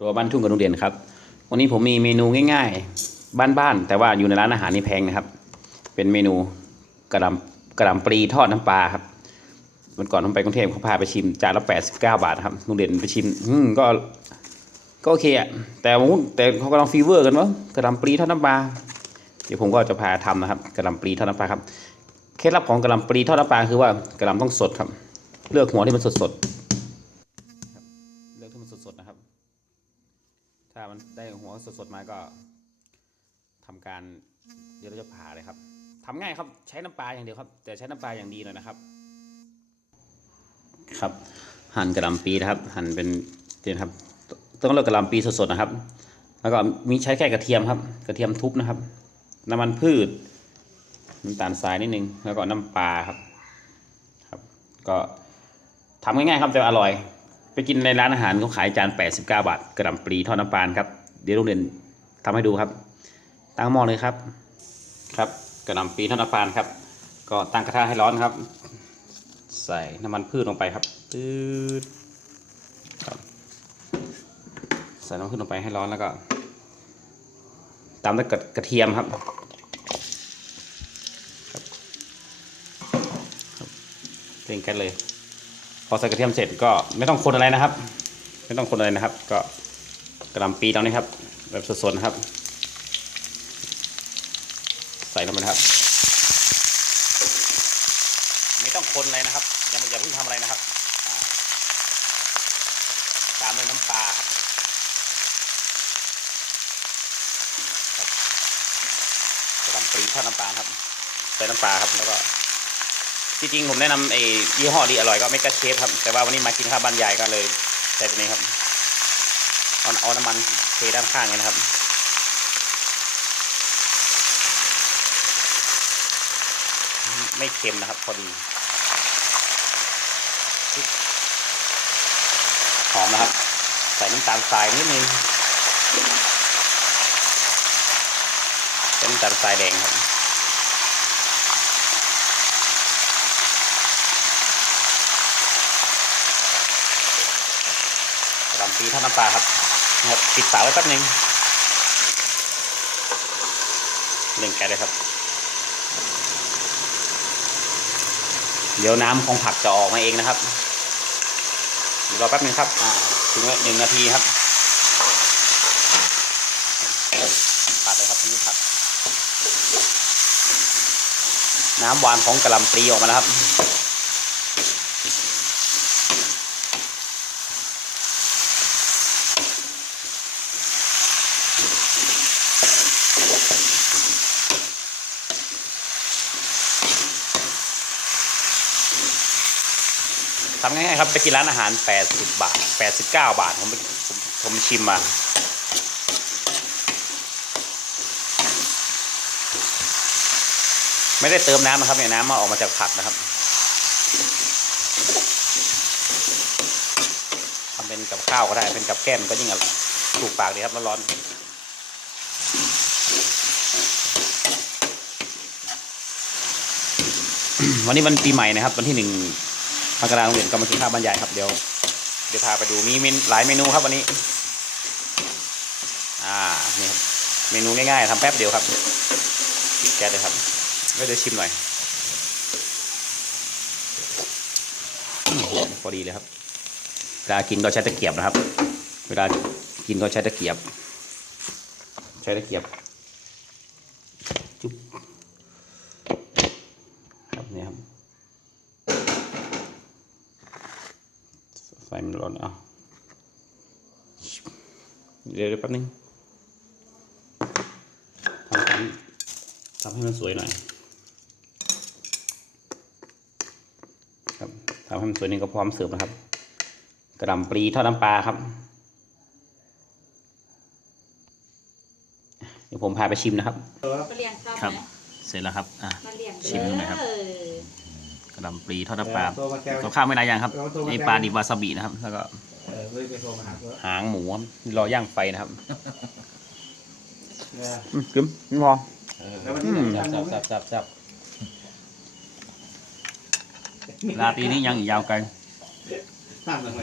รัวบ้านทุ่งกับโรงเรียนครับ วันนี้ผมมีเมนูง่ายๆ บ้านๆ แต่ว่าอยู่ในร้านอาหารนี่แพงนะครับ เป็นเมนูกระลำกระลำปลีทอดน้ำปลาครับวันก่อนผมไปกรุงเทพเขาพาไปชิมจานละ89บาทนะครับโรงเรียนไปชิมอืมก็ก็โอเคอะแต่ผมแต่เขากำลังฟีเวอร์กันวะกระลำปลีทอดน้ำปลาเดี๋ยวผมก็จะพาทำนะครับกระลำปลีทอดน้ำปลาครับเคล็ดลับของกระลำปลีทอดน้ำปลาคือว่ากระลำต้องสดครับ เลือกหัวที่มันสดๆครับเลือกที่มันสดๆนะครับ ถ้า มันได้หัวสดๆมาก็ทำการเดี๋ยวเราจะผ่าเลยครับทำง่ายครับใช้น้ำปลาอย่างเดียวครับ แต่ใช้น้ำปลาอย่างดีหน่อยนะครับ ครับ หั่นกระลำปีนะครับ หั่นเป็นเนี่ยนครับ ต้องเลือกกระลำปีสดๆนะครับ แล้วก็มีใช้แค่กระเทียมครับ กระเทียมทุบนะครับ น้ำมันพืชน้ำตาลทรายนิดนึงแล้วก็น้ำปลาครับ ครับ ก็ทำง่ายๆครับแต่อร่อย กินในร้านอาหารเขาขายจาน 89 บาท กระหล่ำปลีทอดน้ำปลาครับ เดี๋ยวโรงเรียนทำให้ดูครับ ตั้งหม้อเลยครับ ครับ กระหล่ำปลีทอดน้ำปลาครับ ก็ตั้งกระทะให้ร้อนครับ ใส่น้ำมันพืชลงไปครับตืดครับ ใส่น้ำมันพืชลงไปให้ร้อนแล้วก็ ตามด้วยกระกระเทียมครับเร่งกันเลย พอใส่กระเทียมเสร็จก็ไม่ต้องคนอะไรนะครับ ไม่ต้องคนอะไรนะครับ ก็กระลำปีตอนนี้ครับ แบบสดๆนะครับ ใส่ลงไปนะครับ ไม่ต้องคนอะไรนะครับอย่าอย่าเพิ่งทำอะไรนะครับตามด้วยน้ำปลาครับกระลำปีทอดน้ำปลาครับใส่น้ำปลาครับแล้วก็ จริงๆผมแนะนำไอ้ยี่ห้อดีอร่อยก็เมกาเชฟครับ แต่ว่าวันนี้มากินข้าวบ้านใหญ่ก็เลยใส่ตัวนี้ครับเอาเอาน้ำมันเทด้านข้างนะครับไม่เค็มนะครับ พอดีหอมนะครับ ใส่น้ำตาลทรายนิดนึงน้ำตาลทรายแดงครับ ทีทอดน้ำปลาครับนะครับปิดฝาไว้แป๊บนึงเล่งแกเลยครับ เดี๋ยวน้ำของผักจะออกมาเองนะครับรอแป๊บนึงครับถึงหนึ่งนาทีครับผัดเลยครับทีนี้ผัด น้ำหวานของกระหลำปลีออกมาแล้วครับ ทำง่ายๆครับไปกินร้านอาหาร 80 บาท 89 บาท ผมไปผมผมชิมมา ไม่ได้เติมน้ำนะครับเนี่ยน้ำมาออกมาจากผักนะครับทำเป็นกับข้าวก็ได้เป็นกับแก้มก็ยิ่งอร่อยถูกปากดีครับร้อนๆวันนี้วันปีใหม่นะครับ วันที่หนึ่ง มกราโรงเรียนก็มากินข้าวบรรยายครับเดี๋ยวเดี๋ยวพาไปดูมีเมนหลายเมนูครับวันนี้ อ่านี่ครับเมนูง่ายๆทำแป๊บเดียวครับปิดแก๊สเลยครับก็เดี๋ยวชิมหน่อยอื้อหือพอดีเลยครับเวลากินก็ใช้ตะเกียบนะครับ เวลากินก็ใช้ตะเกียบ ใช้ตะเกียบจุ๊บนี่ครับ ไฟมันร้อนเอาเดี๋ยวแป๊บนึงทำให้ทำให้มันสวยหน่อยครับทำให้มันสวยนี่ก็พร้อมเสิร์ฟนะครับ กระหล่ำปลีทอดน้ำปลาครับ เดี๋ยวผมพาไปชิมนะครับ มาเลี้ยงข้าวครับไหมเสร็จแล้วครับ อะ มาเลี้ยงชิมดูหน่อยครับ เออ กระหล่ำปลีทอดน้ำปลาโทรมาแก้วกับข้าวไม่หลายอย่างครับเอาโทรมานี่แก้วปลาดิบวาซาบินะครับ แล้วก็เออไม่ไปโทรมาหาเขาหางหมูครับรอย่างไฟนะครับเนี่ยอืมกึมนี่พอแล้ววันที่ไหนจับจำจัได้บไหมจับจับจับราตรีนี้ยังอีกยาวไกลตั้งทำไม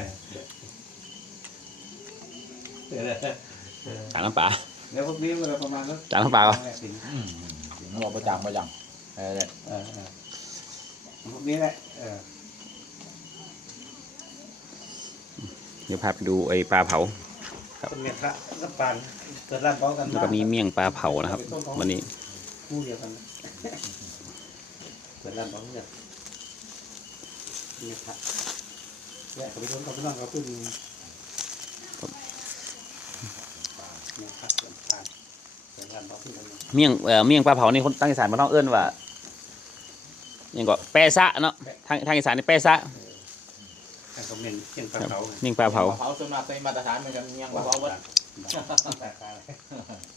เออเออจางน้ำปลาแล้วพวกนี้เวลาประมาณนั้นจางน้ำปลาก่อนถึงอืมเราประจำประจำเออเออเออ พวกนี้แหละเออเดี๋ยวพาไปดูไอ้ปลาเผาเป็นเมียพระน้ำปานเกิดร้านพร้อมกันแล้วก็มีเมี่ยงปลาเผานะครับ วันนี้คู่เดียวกันนะเกิดร้านพร้อมกันเมียพระแยกกับพี่น้องกับพี่น้องกับพี่เมียพระเกิดปานเกิดร้านพร้อมกันนะเมี่ยงเอ่อเมี่ยงปลาเผานี่คนตั้งอีสานมาต้องเอิ้นว่า ยังก็แปะซะเนาะทางทางอีสานนี่แปะซะแต่ก็เป็นเชียงปลาเขาเมี่ยงปลาเผาเผาส่วนมากเป็นมาตรฐานเหมือนกันเมี่ยงปลาเผาเบิดแปลกๆ